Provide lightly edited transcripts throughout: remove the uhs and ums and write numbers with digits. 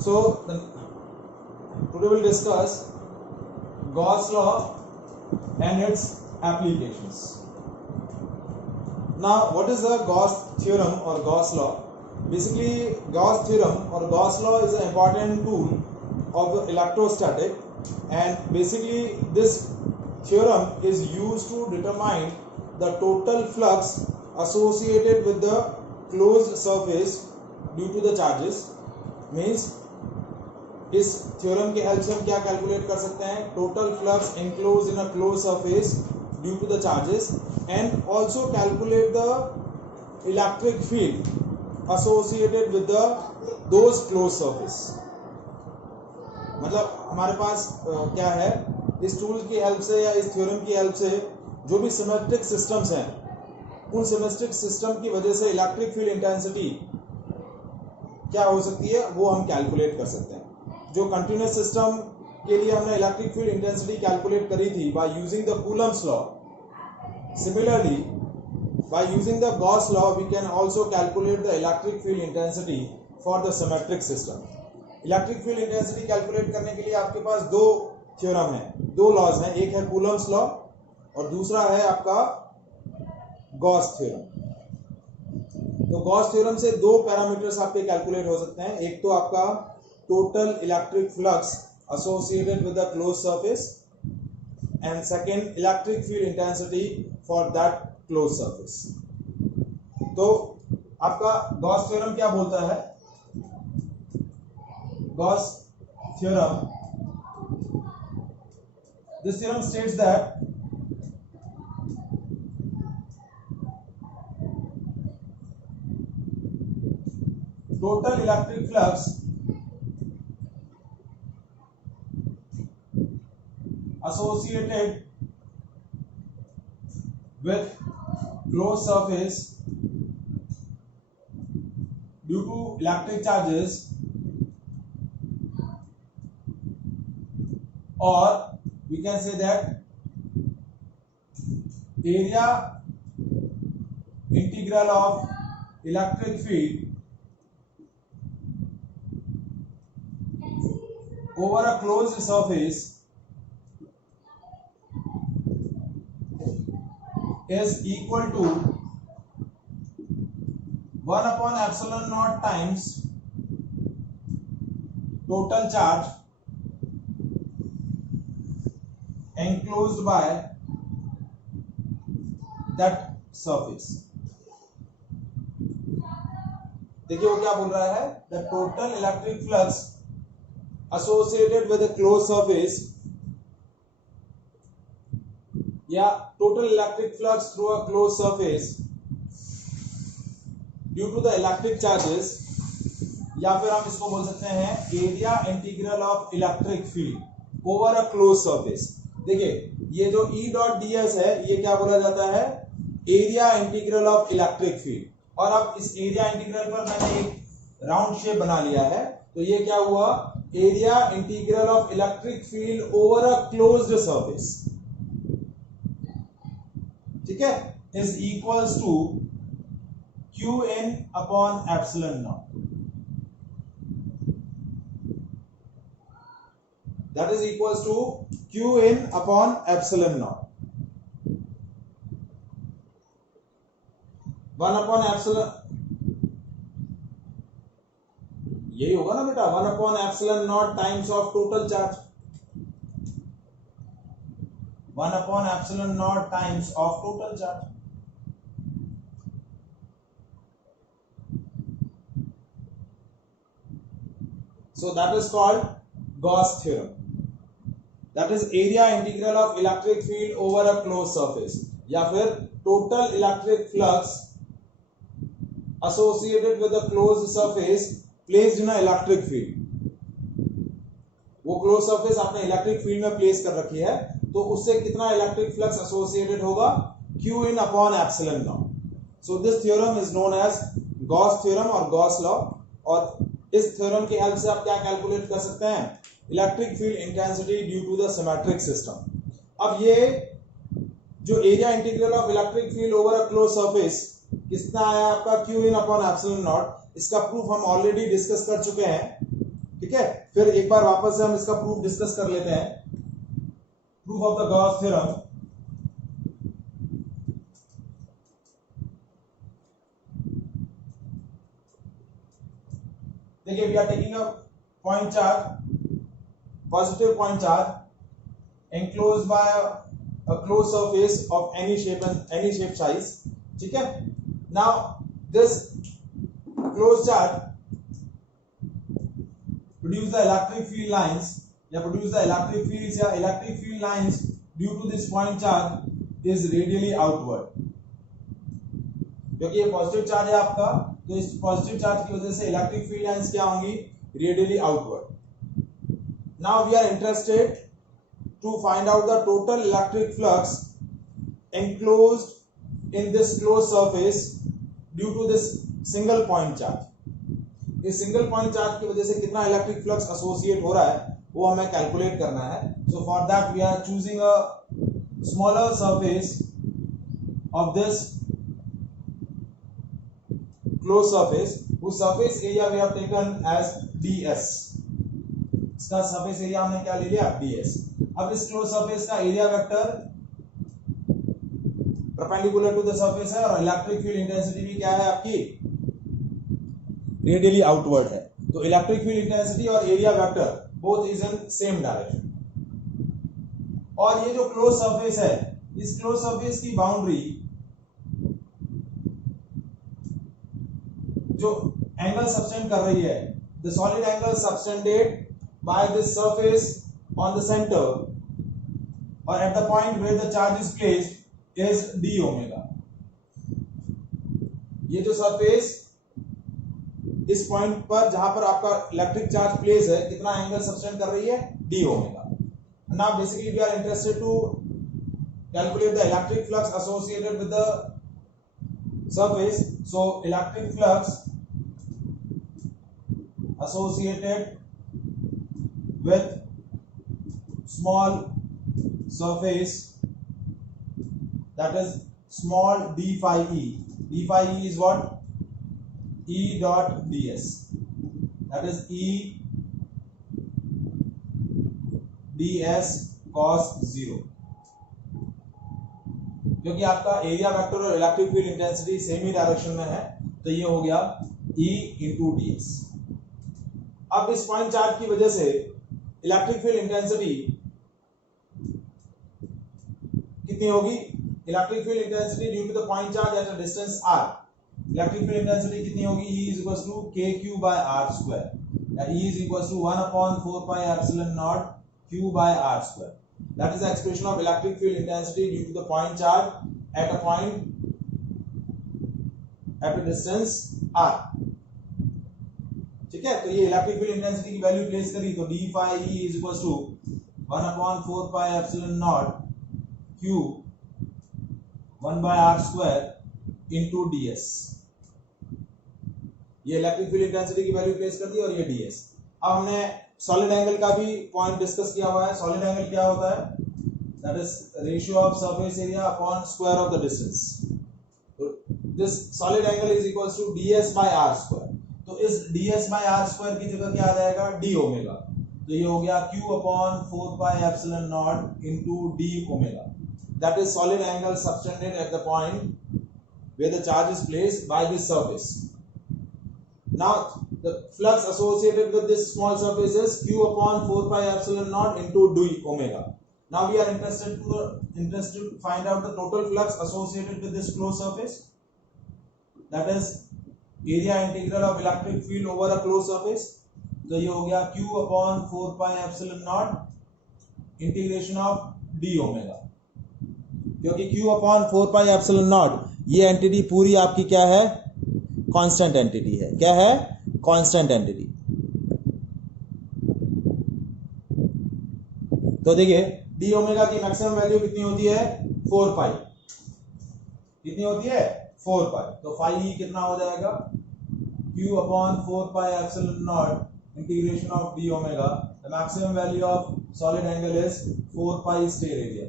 So today we'll discuss Gauss law and its applications. Now, what is the Gauss theorem or Gauss law? Basically, Gauss theorem or Gauss law is an important tool of electrostatic, and basically this theorem is used to determine the total flux associated with the closed surface due to the charges. Means इस theorem के help से हम क्या calculate कर सकते हैं? Total flux enclosed in a closed surface due to the charges, and also calculate the electric field associated with those closed surface. मतलब हमारे पास क्या है, इस टूल की हेल्प से या इस थ्योरम की हेल्प से जो भी सिमेट्रिक सिस्टम्स हैं, उन सिमेट्रिक सिस्टम की वजह से इलेक्ट्रिक फील्ड इंटेंसिटी क्या हो सकती है वो हम कैलकुलेट कर सकते हैं. जो कंटिन्यूअस सिस्टम के लिए हमने इलेक्ट्रिक फील्ड इंटेंसिटी कैलकुलेट करी थी by using the Coulomb's law, similarly by using the Gauss law we can also calculate the electric field intensity for the symmetric system. Electric field intensity calculate करने के लिए आपके पास दो theorem है, दो laws हैं. एक है कूलम्स लॉ और दूसरा है आपका गॉस थ्योरम. तो गॉस थ्योरम से दो पैरामीटर्स आपके कैलकुलेट हो सकते हैं. एक तो आपका total electric flux associated with the close surface, and second electric field intensity for that close surface. तो आपका गॉस थ्योरम क्या बोलता है? Gauss theorem, this theorem states that total electric flux associated with closed surface due to electric charges, or we can say that area integral of electric field over a closed surface is equal to 1 upon epsilon naught times total charge enclosed by that surface. देखिए वो क्या बोल रहा है? The total electric flux associated with a closed surface, या total electric flux through a closed surface due to the electric charges, या फिर हम इसको बोल सकते हैं area integral of electric field over a closed surface. देखिए ये जो E dot ds है ये क्या बोला जाता है? area integral of electric field. और अब इस area integral पर मैंने एक राउंड शेप बना लिया है, तो ये क्या हुआ? area integral of electric field over a closed surface, ठीक है, is equals to qn upon epsilon naught. That is equals to qn upon epsilon naught. 1 upon epsilon, यही होगा ना बेटा, 1 upon epsilon naught times of total charge. 1 upon epsilon naught times of total charge. So that is called Gauss theorem. That is area integral of electric field over a closed surface, या फिर total electric flux associated with a closed surface placed in a electric field. वो close surface आपने electric field में place कर रखी है, तो उससे कितना इलेक्ट्रिक फ्लक्स एसोसिएटेड होगा? q in upon epsilon naught. So this theorem is known as Gauss theorem और Gauss law. और इस थ्योरम की हेल्प से आप क्या कैलकुलेट कर सकते हैं? Electric field intensity due to the symmetric system. अब ये जो area integral of electric field over a close surface कितना आया आपका? q in upon epsilon naught. इसका प्रूफ हम ऑलरेडी डिस्कस कर चुके हैं. ठीक है, फिर एक बार वापस से हम इसका प्रूफ डिस्कस कर लेते हैं। Proof of the Gauss theorem. देखिए, we are taking a point charge, positive point charge enclosed by a closed surface of any shape and any shape size, ठीक है। now this closed charge produce the electric field lines या produce the electric fields या electric field lines due to this point charge is radially outward, क्योंकि ये positive charge है आपका, तो इस पॉजिटिव चार्ज की वजह से इलेक्ट्रिक फील्ड लाइंस क्या होंगी, radially outward. Now we are interested to find out the total electric flux enclosed in this closed surface due to this single point charge। इस सिंगल पॉइंट चार्ज की वजह से कितना इलेक्ट्रिक फ्लक्स एसोसिएट हो रहा है वो हमें कैलकुलेट करना है। So for that we are choosing a smaller surface of this close surface. उस surface area we have taken as ds, इसका सरफेस एरिया हमने क्या ले लिया, ds। अब इस क्लोज सरफेस का area vector perpendicular to the surface है और इलेक्ट्रिक फील्ड इंटेंसिटी भी क्या है आपकी, रेडियली आउटवर्ड है। तो इलेक्ट्रिक फील्ड इंटेंसिटी और area vector both is in same direction. और ये जो क्लोज सरफेस है, इस क्लोज सरफेस की बाउंड्री जो एंगल सबटेंड कर रही है, the solid angle subtended by this surface on the center or at the point where the charge is placed is d omega। ये जो सरफेस इस पॉइंट पर जहां पर आपका इलेक्ट्रिक चार्ज प्लेस है, कितना एंगल सबटेंड कर रही है, d omega। now basically we are interested to calculate the electric flux associated with the surface। so electric flux associated with small surface, that is small d phi e, d phi e is what, E dot ds, that is E ds cos 0, क्योंकि आपका area vector और electric field intensity same ही direction में है, तो ये हो गया E into ds। अब इस पॉइंट चार्ज की वजह से इलेक्ट्रिक फील्ड इंटेंसिटी कितनी होगी, electric field intensity due to the point charge at a distance r, electric field intensity कितनी होगी, E is equals to kq by r square, या E is equals to 1 upon 4 pi epsilon naught q by r square। that is the expression of electric field intensity due to the point charge at a point at a distance r, ठीक है। तो ये electric field intensity की value place करी तो d phi E is equals to 1 upon 4 pi epsilon naught q 1 by r square into ds। ये electric field intensity की value place कर दी और ये ds। अब हमने सॉलिड एंगल का भी पॉइंट डिस्कस किया हुआ है। सॉलिड एंगल क्या होता है, that is ratio of surface area upon square of the distance. तो this solid angle is equals to ds by r square। तो इस ds by r square की जगह क्या आ जाएगा, d ओमेगा। तो ये हो गया q upon 4 pi epsilon naught into d omega। that is solid angle subtended at the point where the charge is placed by this surface। now the flux associated with this small surface is q upon 4 pi epsilon naught into d omega। now we are interested to find out the total flux associated with this closed surface, that is area integral of electric field over a closed surface। तो ये हो गया q upon 4 pi epsilon naught integration of d omega, क्योंकि q upon 4 pi epsilon not ये entity पूरी आपकी क्या है, कांस्टेंट एंटिटी है। क्या है, कांस्टेंट एंटिटी। तो देखिए d ओमेगा की मैक्सिमम वैल्यू कितनी होती है, 4 पाई। कितनी होती है, 4 पाई। तो फाई ई कितना हो जाएगा, q upon 4 pi epsilon naught integration of d omega. The maximum value of solid angle is 4 pi steradian.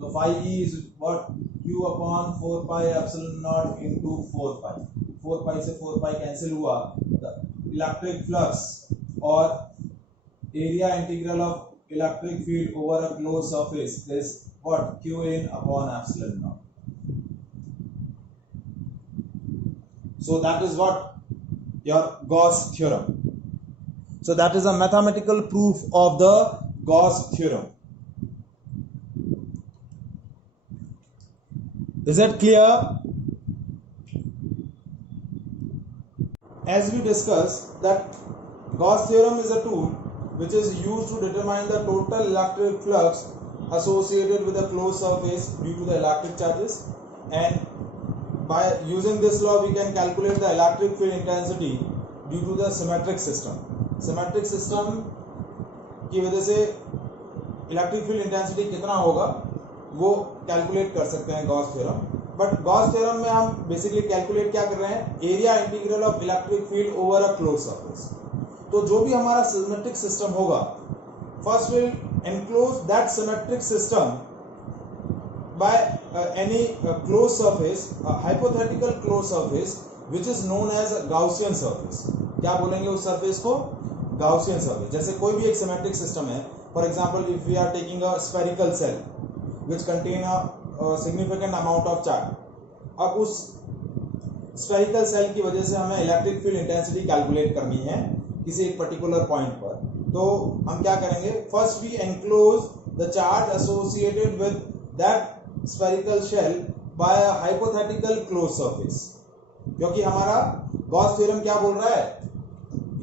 तो phi e is what, q upon 4 pi epsilon naught into 4 pi। 4 pi से 4 pi cancel हुआ, the electric flux और area integral of electric field over a close surface is what? Q in upon epsilon naught. So that is what your Gauss theorem. So that is a mathematical proof of the Gauss theorem. Is it clear? As we discussed that Gauss theorem is a tool which is used to determine the total electric flux associated with a closed surface due to the electric charges, and by using this law we can calculate the electric field intensity due to the symmetric system. Symmetric system की वजह से electric field intensity कितना होगा वो calculate कर सकते हैं Gauss theorem. But Gauss theorem में हम बेसिकली कैलकुलेट क्या कर रहे हैं? Area integral of electric field over a close surface. तो जो भी हमारा सिमेट्रिक सिस्टम होगा, first will enclose that symmetric system by any closed surface, a hypothetical closed surface which is known as a Gaussian surface. क्या बोलेंगे उस surface को? Gaussian surface. जैसे कोई भी एक symmetric system है, for example if we are taking a spherical cell which contain a significant amount of charge. अब उस spherical cell की वजह से हमें electric field intensity calculate करनी है किसी एक पर्टिकुलर पॉइंट पर. तो हम क्या करेंगे? First we enclose the charge associated with that spherical shell by a hypothetical close surface. क्योंकि हमारा गॉस थ्योरम क्या बोल रहा है?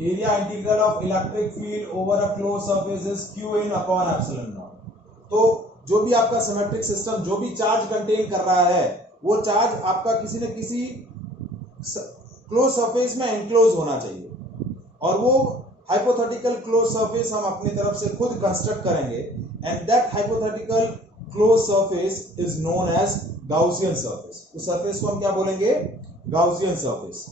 Area integral of electric field over a close surface is q in upon epsilon naught. तो जो भी आपका सिमेट्रिक सिस्टम जो भी चार्ज कंटेन कर रहा है वो चार्ज आपका किसी न किसी क्लोज सरफेस में एनक्लोज होना चाहिए, और वो हाइपोथेटिकल क्लोज सरफेस हम अपनी तरफ से खुद कंस्ट्रक्ट करेंगे, and that hypothetical close surface is known as Gaussian surface. उस सरफेस को हम क्या बोलेंगे? Gaussian surface.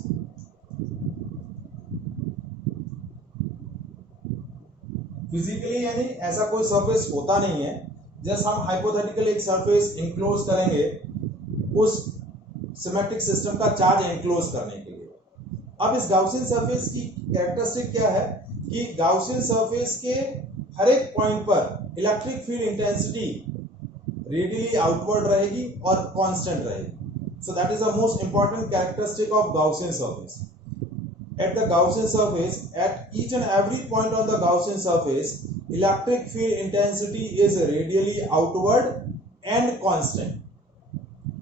फिजिकली यानी ऐसा कोई सरफेस होता नहीं है, जस्ट हम हाइपोथेटिकल एक सरफेस इंक्लोज करेंगे उस सिमेट्रिक सिस्टम का चार्ज एनक्लोज करने के लिए. अब इस गाउसियन सरफेस की कैरेक्टरिस्टिक क्या है कि गाउसियन सरफेस के हर एक पॉइंट पर electric field intensity radially outward रहेगी और कांस्टेंट रहेगी. सो that is the most important characteristic of Gaussian surface. At the Gaussian surface, at each and every point on the Gaussian surface, electric field intensity is radially outward and constant.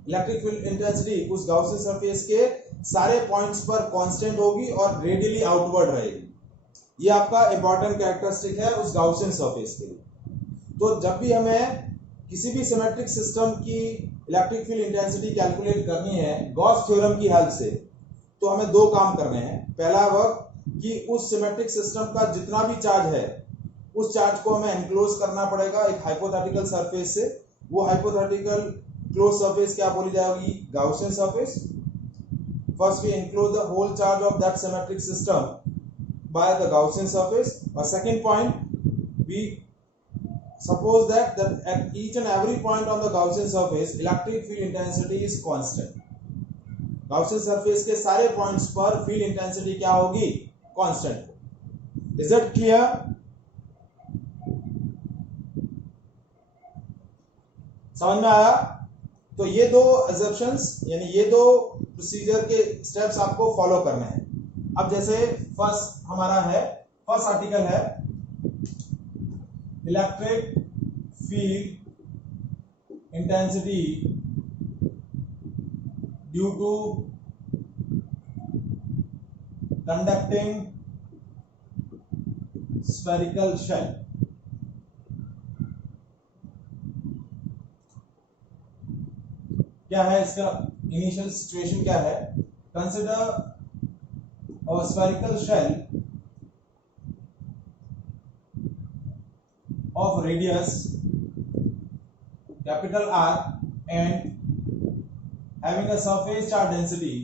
Electric field intensity उस Gaussian surface के सारे points पर constant होगी और radially outward रहेगी. ये आपका important characteristic है उस गाउसियन सरफेस के लिए. तो जब भी हमें किसी भी सिमेट्रिक सिस्टम की इलेक्ट्रिक फील्ड इंटेंसिटी कैलकुलेट करनी है गॉस थ्योरम की हेल्प से, तो हमें दो काम करने हैं. पहला वह कि उस सिमेट्रिक सिस्टम का जितना भी चार्ज है उस चार्ज को हमें एनक्लोज करना पड़ेगा एक हाइपोथेटिकल सरफेस से. वो हाइपोथेटिकल क्लोज सरफेस क्या बोली जाएगी? Gaussian surface. First we enclose the whole charge of that symmetric system by the Gaussian surface. Or second point, we suppose that at each and every point on the Gaussian surface, electric field intensity is constant. Gaussian surface के सारे points पर field intensity क्या होगी? Constant. Is that clear? समझ में आया? तो ये दो assumptions यानी ये दो प्रोसीजर के स्टेप्स आपको फॉलो करने हैं. अब जैसे फर्स्ट हमारा है, फर्स्ट आर्टिकल है electric field intensity due to conducting spherical shell. क्या है इसका इनिशियल सिचुएशन? क्या है? Consider a spherical shell of radius capital R and having a surface charge density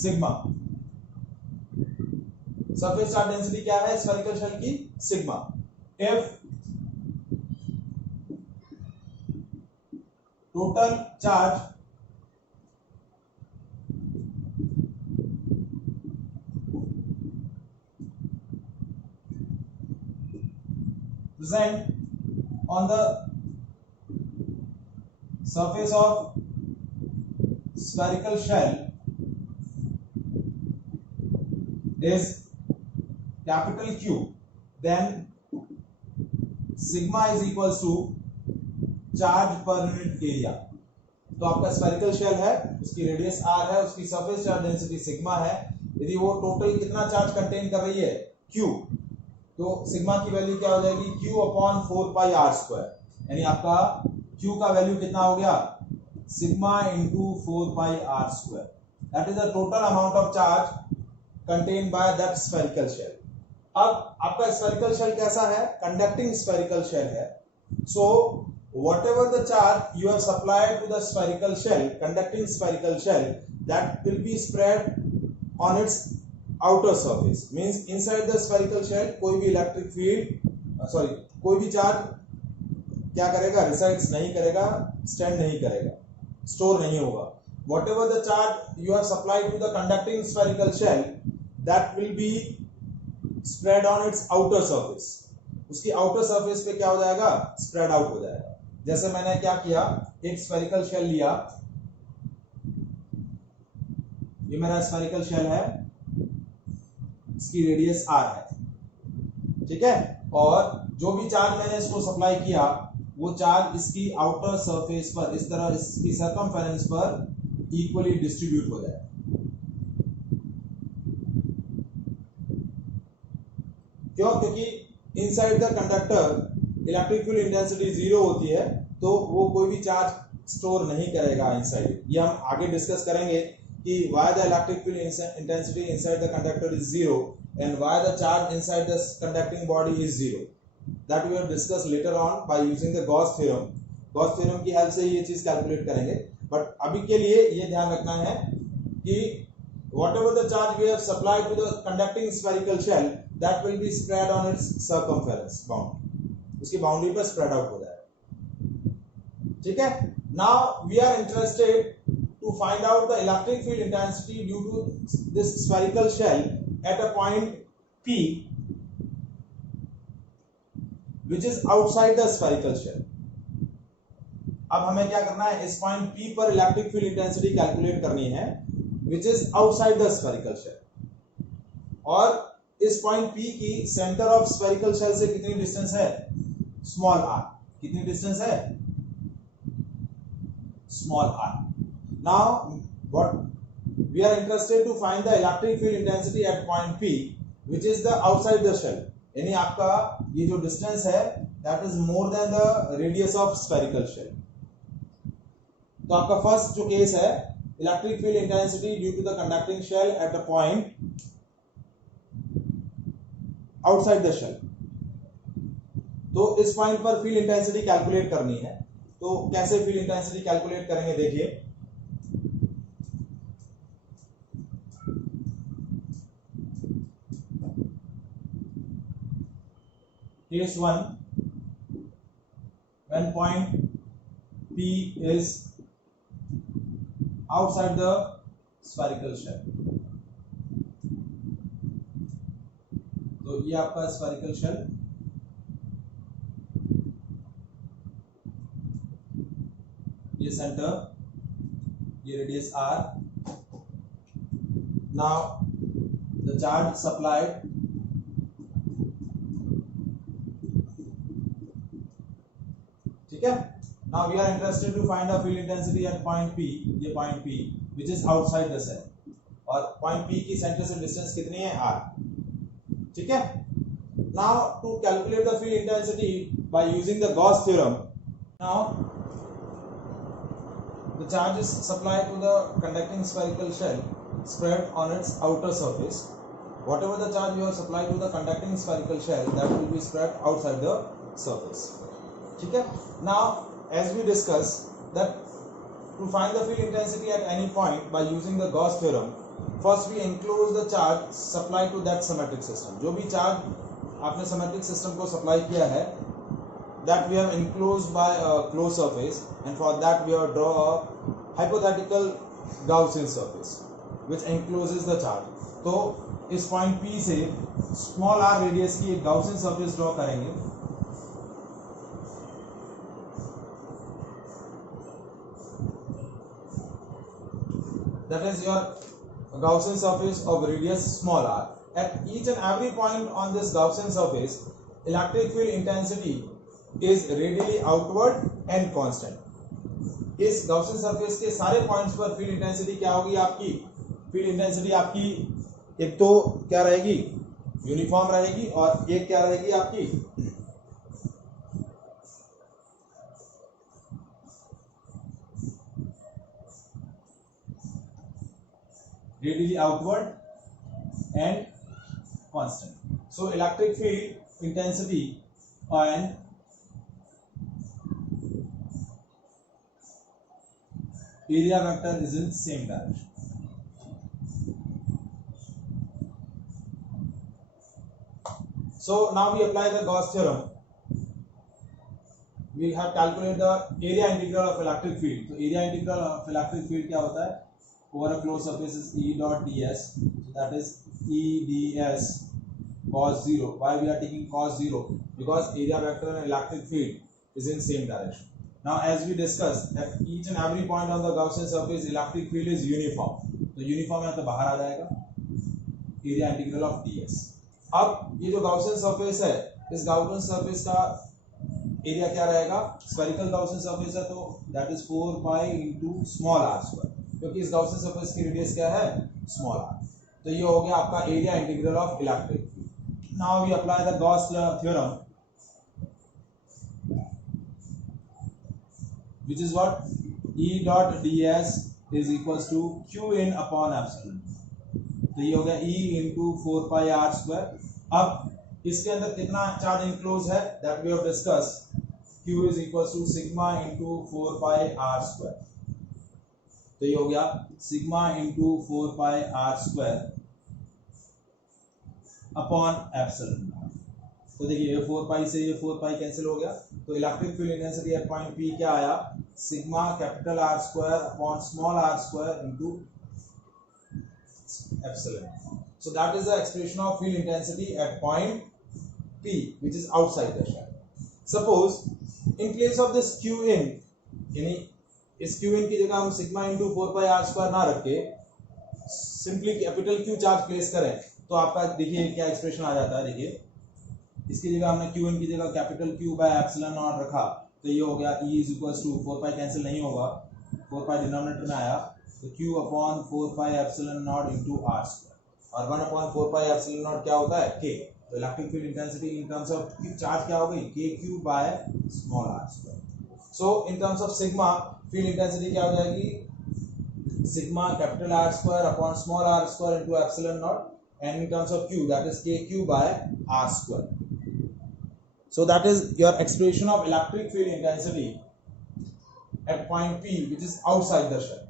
sigma. Surface charge density क्या है स्फेरिकल शेल की? Sigma. If total charge present on the surface of spherical shell is capital Q, then sigma is equals to charge per unit area. तो आपका spherical shell है, उसकी radius r है, उसकी surface charge density sigma है। यदि वो total कितना चार्ज कंटेन कर रही है q, तो सिग्मा की वैल्यू क्या हो जाएगी q upon 4 pi r square, यानी आपका q का वैल्यू कितना हो गया sigma into 4 pi r square. That is the total amount of charge contain by that spherical shell. अब आपका स्फेरिकल शेल कैसा है, कंडक्टिंग स्फेरिकल शेल है। सो whatever the charge you have supplied to the spherical shell, conducting spherical shell, that will be spread on its outer surface, means inside the spherical shell कोई भी electric field कोई भी charge क्या करेगा, resides नहीं करेगा, stand नहीं करेगा, store नहीं होगा। whatever the charge you have supplied to the conducting spherical shell, that will be spread on its outer surface, उसकी outer surface पे क्या हो जाएगा, spread out हो जाएगा। जैसे मैंने क्या किया, एक स्फेरिकल शेल लिया, ये मेरा स्फेरिकल शेल है, इसकी रेडियस r है, ठीक है, और जो भी चार्ज मैंने इसको सप्लाई किया वो चार्ज इसकी आउटर सरफेस पर इस तरह इसकी सरकमफेरेंस पर इक्वली डिस्ट्रीब्यूट हो जाए। क्यों? क्योंकि inside the conductor electric field intensity 0 होती है, तो वो कोई भी चार्ज स्टोर नहीं करेगा इनसाइड। ये हम आगे डिस्कस करेंगे कि why the electric field intensity inside the conductor is 0 and why the charge inside the conducting body is 0। That we will discuss later on by using the Gauss theorem. Gauss theorem की help से ये चीज calculate करेंगे, but अभी के लिए ये ध्यान रखना है कि whatever the charge we have supplied to the conducting spherical shell, that will be spread on its circumference boundary, उसकी बाउंड्री पर स्प्रेड आउट हो जाएगा, ठीक है। Now we are interested to find out the electric field intensity due to this spherical shell at a point P which is outside the spherical shell। अब हमें क्या करना है, इस पॉइंट P पर इलेक्ट्रिक फील्ड इंटेंसिटी कैलकुलेट करनी है which is outside the spherical shell, और इस पॉइंट P की सेंटर ऑफ स्फेरिकल शेल से कितनी डिस्टेंस है, स्मॉल r। कितनी डिस्टेंस है, small r। Now what we are interested to find the electric field intensity at point P which is the outside the shell, यानी आपका ये जो डिस्टेंस है that is more than the radius of spherical shell। तो आपका first जो case है, electric field intensity due to the conducting shell at a point outside the shell. तो इस पॉइंट पर फील्ड इंटेंसिटी कैलकुलेट करनी है। तो कैसे फील्ड इंटेंसिटी कैलकुलेट करेंगे, देखिए case 1, when point P is outside the spherical shell। तो ये आपका स्फेरिकल शेल, ये सेंटर, ये radius r। Now the charge supplied ठीक है। Now we are interested to find the field intensity at point P, ये point P which is outside the cell, और point P की सेंटर से distance कितनी है, r, ठीक है। Now to calculate the field intensity by using the Gauss theorem, now the charge is supplied to the conducting spherical shell spread on its outer surface. Whatever the charge you have supplied to the conducting spherical shell, that will be spread outside the surface, ठीक है। Now as we discussed that to find the field intensity at any point by using the Gauss theorem, first we enclose the charge supplied to that symmetric system। जो भी charge आपने symmetric system को supply किया है, that we have enclosed by a closed surface, and for that we have draw a hypothetical Gaussian surface which encloses the charge। तो इस point P से small r radius की एक Gaussian surface draw करेंगे, that is your Gaussian surface of radius small r. At each and every point on this Gaussian surface, electric field intensity is radially outward and constant. इस Gaussian surface के सारे points पर field intensity क्या होगी आपकी? Field intensity आपकी एक तो क्या रहेगी, यूनिफॉर्म रहेगी, और एक क्या रहेगी आपकी radially outward and constant. So electric field intensity and area vector is in same direction. So now we apply the Gauss theorem. We have calculated the area integral of electric field. So area integral of electric field क्या होता है? Over a closed surface is E dot ds. So that is E ds cos 0. Why we are taking cos 0? Because area vector and electric field is in same direction. Now as we discussed, at each and every point on the Gaussian surface electric field is uniform. तो uniform है तो बाहर आ जाएगा area integral of ds. अब ये जो Gaussian surface है, इस Gaussian surface का एरिया क्या रहेगा? स्फेरिकल Gaussian surface है तो that is 4 pi into small r square, क्योंकि इस Gaussian surface की रेडियस क्या है? Small r. तो ये हो गया आपका area integral of electric field. Now we apply the Gauss theorem, which is what? E dot ds is equals to q in upon epsilon. तो ये हो गया E into 4 pi r square. अब इसके अंदर कितना चार्ज इनक्लोज है? that we have discussed. Q is equals to sigma into 4 pi r square. तो ये हो गया sigma into 4 pi r square upon epsilon. तो देखिए ये 4 पाई से ये 4 पाई कैंसिल हो गया, तो electric field intensity at point P क्या आया? Sigma capital R square upon small r square into epsilon. So that is the expression of field intensity at point P which is outside the shell. Suppose in place of this q in, यानी इस q in की जगह हम sigma into 4 pi r square ना रख के simply capital Q charge place करें, तो आपका देखिए क्या एक्सप्रेशन आ जाता है. देखिए इसकी जगह हमने क्यू इन की जगह capital Q by epsilon naught रखा, तो ये हो गया E is equals to 4 pi cancel नहीं होगा, 4 पाई डिनोमिनेटर में आया, तो Q upon 4 pi epsilon naught into r square, और 1 अपॉन 4 पाई एप्सिलॉन नॉट क्या होता है? K. तो electric field intensity in terms of charge क्या हो गई? KQ by small r square. So in terms of sigma field intensity क्या हो जाएगी? Sigma capital R square upon small r square into epsilon not, and in terms of Q that is KQ by R square. So that is your expression of electric field intensity at point P which is outside the shell.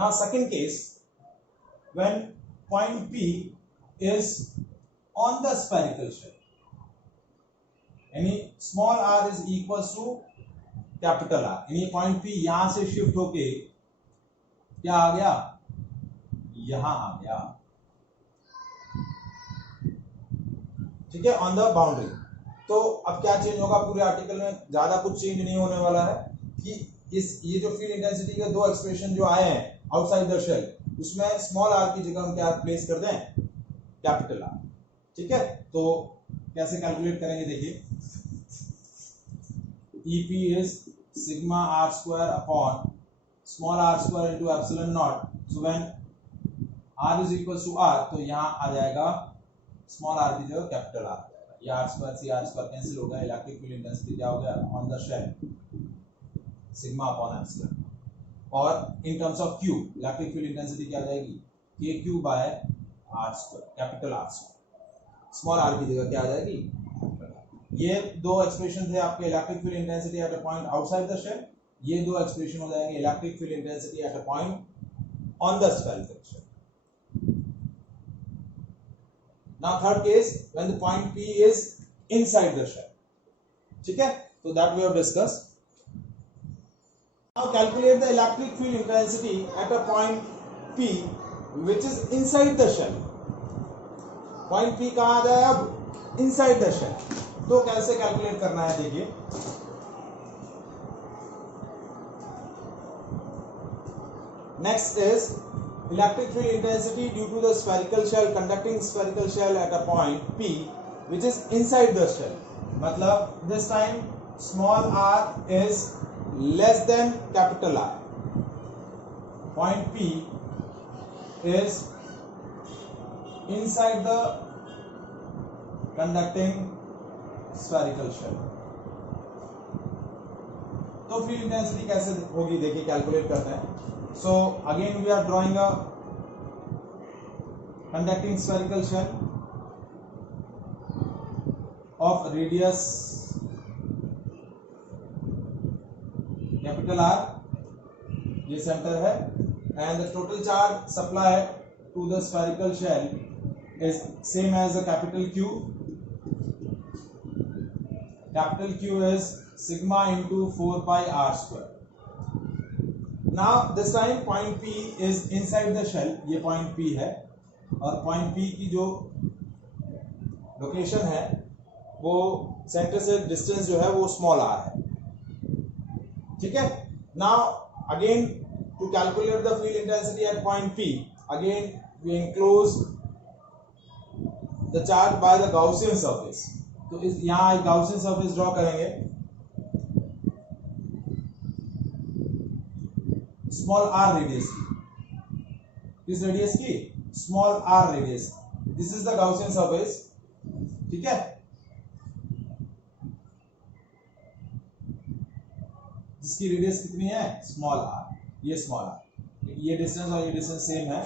Now second case, when point P is on the spherical shell, any small r is equals to capital R, any point P यहाँ से shift होके क्या आ गया? यहां आ गया, ठीक है, on the boundary. तो अब क्या चेंज होगा पूरे आर्टिकल में? ज्यादा कुछ चेंज नहीं होने वाला है कि ये जो फील्ड इंटेंसिटी के दो एक्सप्रेशन जो आए हैं आउटसाइड द शेल, उसमें स्मॉल r की जगह हम क्या प्लेस कर दें? Capital R. ठीक है, तो कैसे कैलकुलेट करेंगे? देखिए EP is sigma r square upon small r square into epsilon naught. So when r is equals to r, तो यहाँ आ जाएगा स्मॉल r की जगह कैपिटल R. ये r स्क्वायर से r स्क्वायर कैंसिल हो गया. इलेक्ट्रिक फील्ड इंटेंसिटी क्या हो गया? On the shell sigma upon epsilon. और in terms of Q electric field intensity क्या आ जाएगी? KQ by R square, capital R square. Small r की जगह क्या आ जाएगी? ये दो एक्सप्रेशन थे आपके electric field intensity at a point outside the shell. ये दो एक्सप्रेशन हो जाएंगे electric field intensity at a point on the spherical shell. Now third case, when the point P is inside the shell. ठीक है, so that we have discussed. Now calculate the electric field intensity at a point P which is inside the shell. Point P कहाँ आ जाए अब? Inside the shell. तो कैसे calculate करना है? देखिए Next is electric field intensity due to the spherical shell, conducting spherical shell at a point P which is inside the shell. मतलब this time small r is less than capital R. Point P is inside the conducting spherical shell. तो field intensity कैसे होगी देखिए, calculate करते हैं. So again we are drawing a conducting spherical shell of radius capital R, ये centre है, and the total charge supply to the spherical shell is same as the capital Q. Capital Q is sigma into 4 pi r square. Now this time point P is inside the shell. ये point P है और point P की जो location है वो centre से distance जो है वो स्मॉल r है. ठीक है. Now again to calculate the field intensity at point P, again we enclose the charge by the Gaussian surface. तो इस यहाँ एक गाउसियन सरफेस ड्रॉ करेंगे स्मॉल आर रेडियस की. किस रेडियस की? Small r radius. This is the Gaussian surface. ठीक है. जिसकी रेडियस कितनी है? Small r. ये स्मॉल आर, ये डिस्टेंस और ये डिस्टेंस सेम है.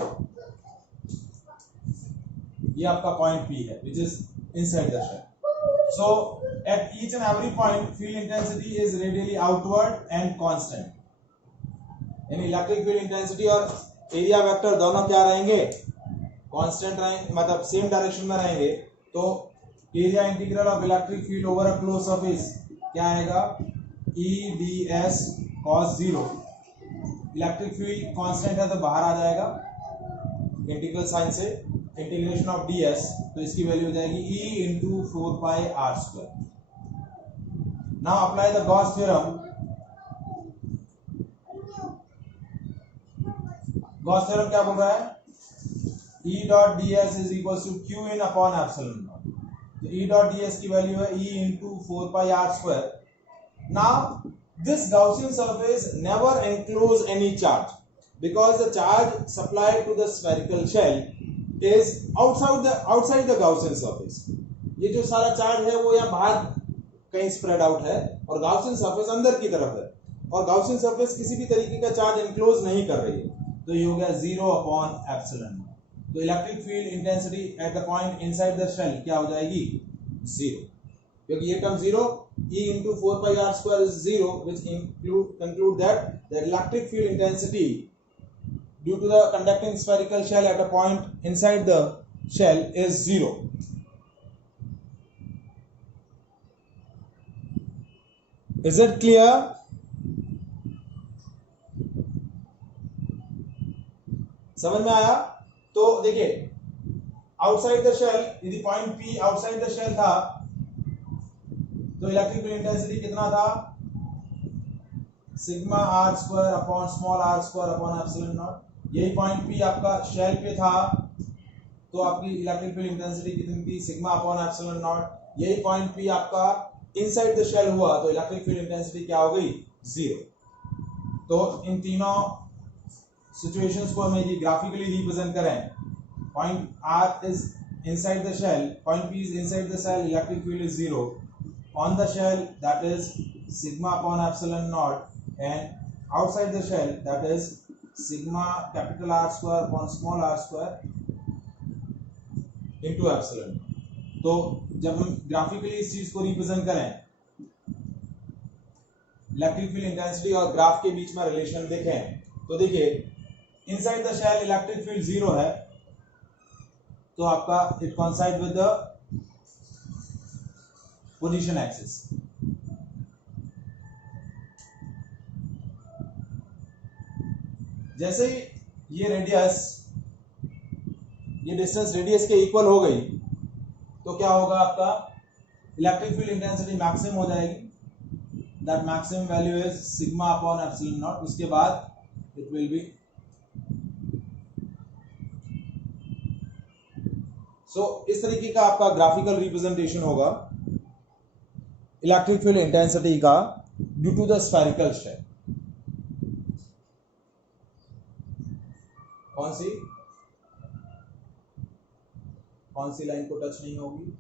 ये आपका पॉइंट P है which is inside the shell. So at each and every point field intensity is radially outward and constant. यानी इलेक्ट्रिक फील्ड इंटेंसिटी और एरिया वेक्टर दोनों क्या रहेंगे? कांस्टेंट रहेंगे, मतलब सेम डायरेक्शन में रहेंगे. तो area integral of electric field over a close surface क्या आएगा? E ds cos 0. Electric field constant है तो बाहर आ जाएगा इंटीग्रल साइन से. इंटीग्रेशन ऑफ ds, तो इसकी वैल्यू हो जाएगी E into 4 pi r square. Now apply the Gauss theorem. Gauss theorem क्या बोल रहा है? E dot ds is equals to q in upon epsilon naught. तो E dot ds की वैल्यू है E into 4 pi r square. Now this Gaussian surface never enclose any charge because the charge supplied to the spherical shell is outside the Gaussian surface. ये जो सारा charge है वो यहाँ बाहर कहीं स्प्रेड आउट है और Gaussian surface अंदर की तरफ है और Gaussian surface किसी भी तरीके का चार्ज इनक्लोज नहीं कर रही है. तो ये हो गया 0 upon epsilon. तो electric field intensity at the point inside the shell क्या हो जाएगी? 0, क्योंकि ये term 0, E into 4 pi r square is 0, which conclude that the electric field intensity due to the conducting spherical shell at a point inside the shell is 0. Is it clear? समझ में आया? तो देखिए आउटसाइड द शेल, यदि point P outside the shell था तो electric field intensity कितना था? Sigma r square upon small r square upon epsilon naught. यही पॉइंट P आपका शेल पे था तो आपकी इलेक्ट्रिक फील्ड इंटेंसिटी कितनी थी? Sigma upon epsilon naught. यही पॉइंट P आपका इनसाइड द शेल हुआ तो इलेक्ट्रिक फील्ड इंटेंसिटी क्या हो गई? 0. तो इन तीनों सिचुएशंस को हमें यदि ग्राफिकली रिप्रेजेंट करें, point R is inside the shell, point P is inside the shell, electric field is 0. On the shell, that is sigma upon epsilon naught, and outside the shell, that is sigma capital R square upon small r square into epsilon. तो जब हम graphically इस चीज को represent करें, electric field intensity और graph के बीच में रिलेशन देखें, तो देखिए inside the shell electric field 0 है तो आपका it coincide with the position axis. जैसे ही ये रेडियस, ये डिस्टेंस रेडियस के इक्वल हो गई तो क्या होगा? आपका इलेक्ट्रिक फील्ड इंटेंसिटी मैक्सिमम हो जाएगी. That maximum value is sigma upon epsilon naught. उसके बाद इट विल बी इस तरीके का आपका ग्राफिकल रिप्रेजेंटेशन होगा इलेक्ट्रिक फील्ड इंटेंसिटी का due to the spherical shell. कौन सी लाइन को टच नहीं होगी?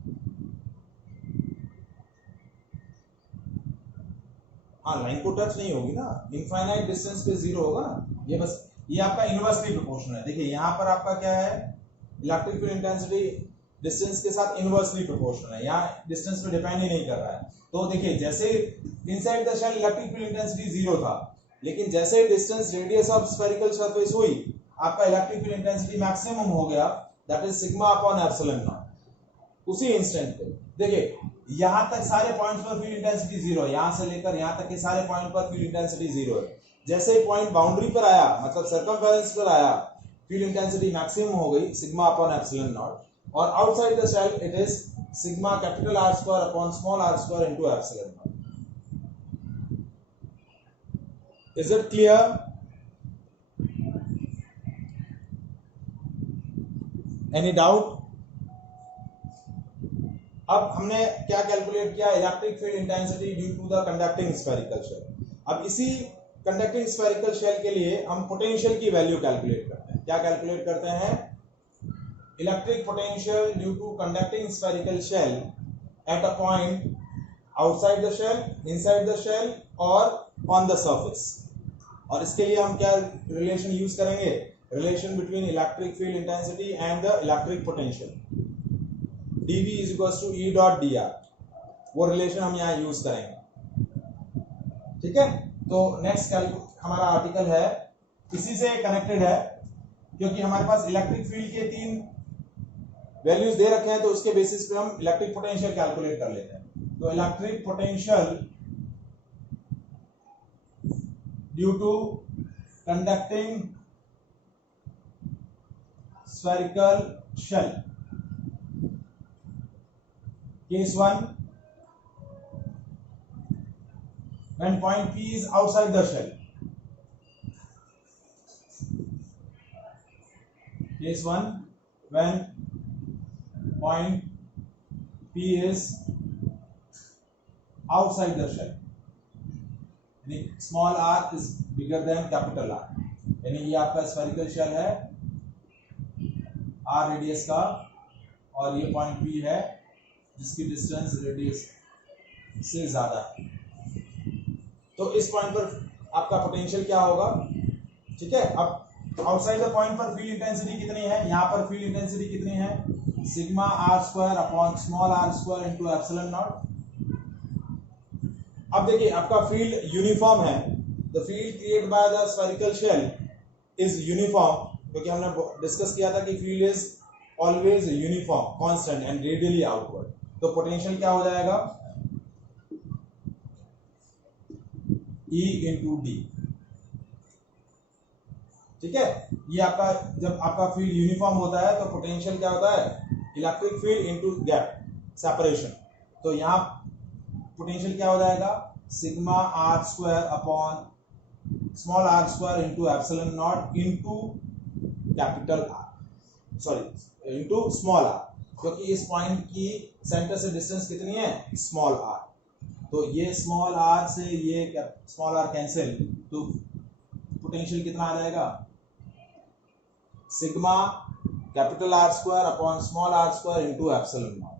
हाँ, लाइन को टच नहीं होगी ना, इनफाइनाइट डिस्टेंस पे जीरो होगा। ये बस ये आपका इनवर्सली प्रोपोर्शनल है। देखिए यहाँ पर आपका क्या है, इलेक्ट्रिक फील्ड इंटेंसिटी डिस्टेंस के साथ इनवर्सली प्रोपोर्शनल है, यहाँ डिस्टेंस पे डिपेंड ही नहीं कर रहा है। तो देखिए जैसे inside the shell electric field intensity zero था, लेकिन जैसे distance radius of spherical surface हुई, आपका इलेक्ट्रिक फील्ड इंटेंसिटी मैक्सिमम हो गया, that is sigma upon epsilon naught. उसी इंस्टेंट पे देखिए यहां तक सारे पॉइंट्स पर फील्ड इंटेंसिटी जीरो है, यहां से लेकर यहां तक के सारे पॉइंट पर फील्ड इंटेंसिटी जीरो है। जैसे पॉइंट बाउंड्री पर आया, मतलब सर्कमफेरेंस पर आया, फील्ड इंटेंसिटी मैक्सिमम हो गई सिग्मा अपॉन एप्सिलॉन नॉट, और outside the shell it is sigma capital R square upon small r square into epsilon naught. Is it clear? Any doubt? अब हमने क्या कैलकुलेट किया, electric field intensity due to the conducting spherical shell. अब इसी conducting spherical shell के लिए हम potential की वैल्यू कैलकुलेट करते हैं। क्या कैलकुलेट करते हैं? Electric potential due to conducting spherical shell at a point outside the shell, inside the shell और ऑन द सरफेस। और इसके लिए हम क्या रिलेशन यूज करेंगे? Relation between electric field intensity and the electric potential, dV is equals to E dot dr, वो relation हम यहाँ यूज करेंगे। ठीक है, तो नेक्स्ट हमारा आर्टिकल है, इसी से कनेक्टेड है, क्योंकि हमारे पास इलेक्ट्रिक फील्ड के 3 वैल्यूज दे रखे हैं, तो उसके बेसिस पे हम इलेक्ट्रिक पोटेंशियल कैलकुलेट कर लेते हैं। तो electric potential due to conducting spherical shell, case 1, when point P is outside the shell. Case 1, when point P is outside the shell, यानी small r is bigger than capital R, यानी ये आपका spherical shell है r radius का, और ये point P है जिसकी डिस्टेंस रेडियस से ज्यादा है। तो इस पॉइंट पर आपका पोटेंशियल क्या होगा? ठीक है, अब आउटसाइड द पॉइंट पर फील्ड इंटेंसिटी कितनी है? यहाँ पर फील्ड इंटेंसिटी कितनी है? Sigma R square upon small r square into epsilon naught. अब देखिए आपका फील्ड यूनिफॉर्म है, the field created by the spherical shell is uniform, क्योंकि हमने डिस्कस किया था कि field is always uniform, constant and radially outward. तो पोटेंशियल क्या हो जाएगा? E into d. ठीक है, ये आपका जब आपका फील्ड यूनिफॉर्म होता है तो पोटेंशियल क्या होता है? Electric field into gap separation. तो यहाँ पोटेंशियल क्या हो जाएगा? Sigma R square upon small r square into epsilon not into capital R, sorry into small r, क्योंकि इस पॉइंट की सेंटर से डिस्टेंस कितनी है? Small r. तो ये स्मॉल आर से ये स्मॉल आर कैंसिल, तो पोटेंशियल कितना आ जाएगा? Sigma capital R square upon small r square into epsilon not.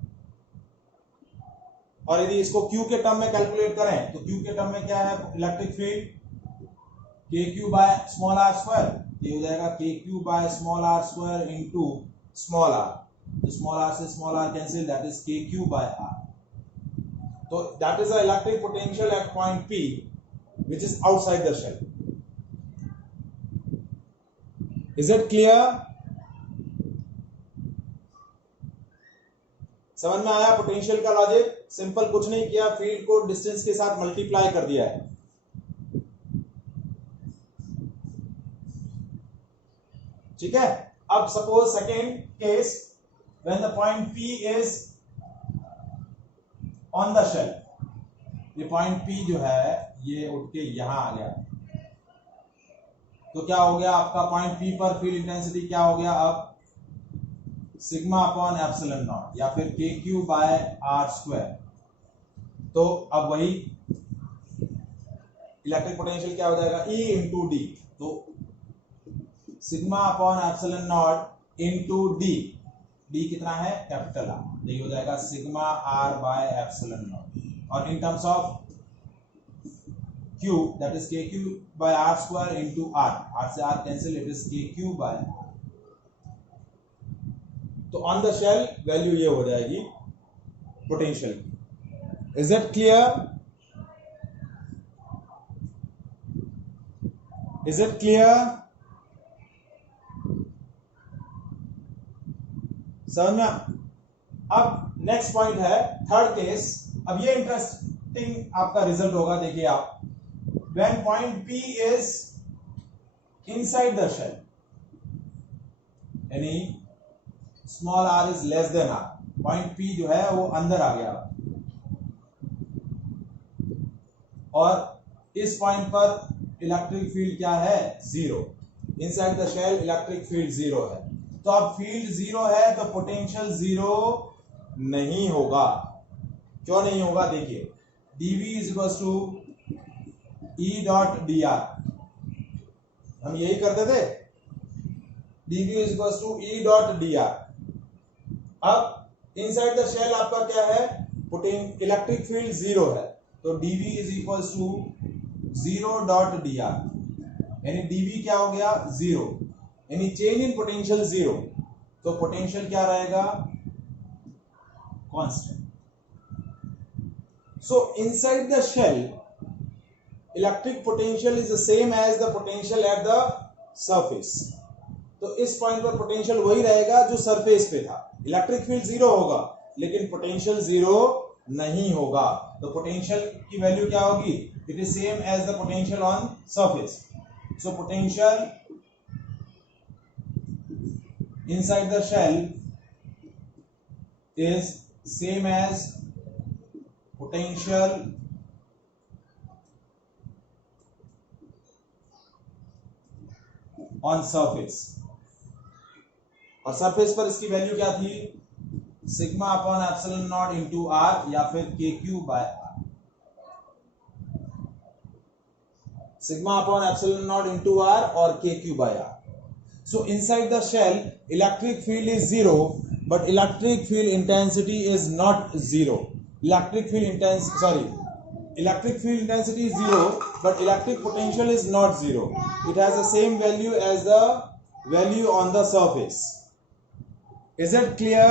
और यदि इसको क्यू के टर्म में कैलकुलेट करें तो क्यू के टर्म में क्या है? Electric field k q by small r square, ये हो जाएगा k q by small r square into small r, तो स्मॉल आर से small r cancel, that is k q by r. तो that is the electric potential at point P which is outside the shell. Is it clear? समझ में आया potential का logic? Simple कुछ नहीं किया, फील्ड को डिस्टेंस के साथ मल्टीप्लाई कर दिया है। ठीक है, अब suppose second case, when the point P is on the shell, ये पॉइंट P जो है ये उठ के यहां आ गया, तो क्या हो गया आपका? पॉइंट P पर फील्ड इंटेंसिटी क्या हो गया? अब सिग्मा अपॉन एप्सिलॉन नॉट या फिर k q by are square. तो अब वही इलेक्ट्रिक पोटेंशियल क्या हो जाएगा, E इंटू डी। तो sigma upon epsilon not into D, D कितना है, कैपिटल आर, यही हो जाएगा sigma R by epsilon not. और in terms of Q, that is KQ by R square into R, R से R cancel, it is KQ by। तो on the shell value ये हो जाएगी पोटेंशियल की। Is it clear? Is it clear? समझ में? अब नेक्स्ट पॉइंट है थर्ड केस। अब ये इंटरेस्टिंग आपका रिजल्ट होगा, देखिए आप, when point P is inside the shell, यानी small r is less than r, point P जो है वो अंदर आ गया और इस पॉइंट पर इलेक्ट्रिक फील्ड क्या है, zero. Inside the shell electric field zero है। तो अब फील्ड जीरो है तो पोटेंशियल जीरो नहीं होगा। क्यों नहीं होगा, देखिए dv is equal to E dot d r, हम यही करते थे, dv is equal to E dot d r. अब इनसाइड द शेल आपका क्या है, इलेक्ट्रिक फील्ड जीरो है, तो dv is equal to zero dot d r, यानी dv क्या हो गया, जीरो, यानी चेंज इन पोटेंशियल जीरो। तो पोटेंशियल क्या रहेगा, constant. So inside the shell electric potential is the same as the potential at the surface. तो इस पॉइंट पर पोटेंशियल वही रहेगा जो सरफेस पे था। इलेक्ट्रिक फील्ड जीरो होगा लेकिन पोटेंशियल जीरो नहीं होगा। तो पोटेंशियल की वैल्यू क्या होगी, it is same as the potential on surface. So potential inside the shell is same as potential on surface. और सरफेस पर इसकी वैल्यू क्या थी, sigma upon epsilon not into r या फिर k q by r. Sigma upon epsilon not into r और k q by r. So inside the shell electric field is zero but electric field intensity is not zero. Electric field intensity is zero but electric potential is not zero. It has the same value as the value on the surface. Is it clear?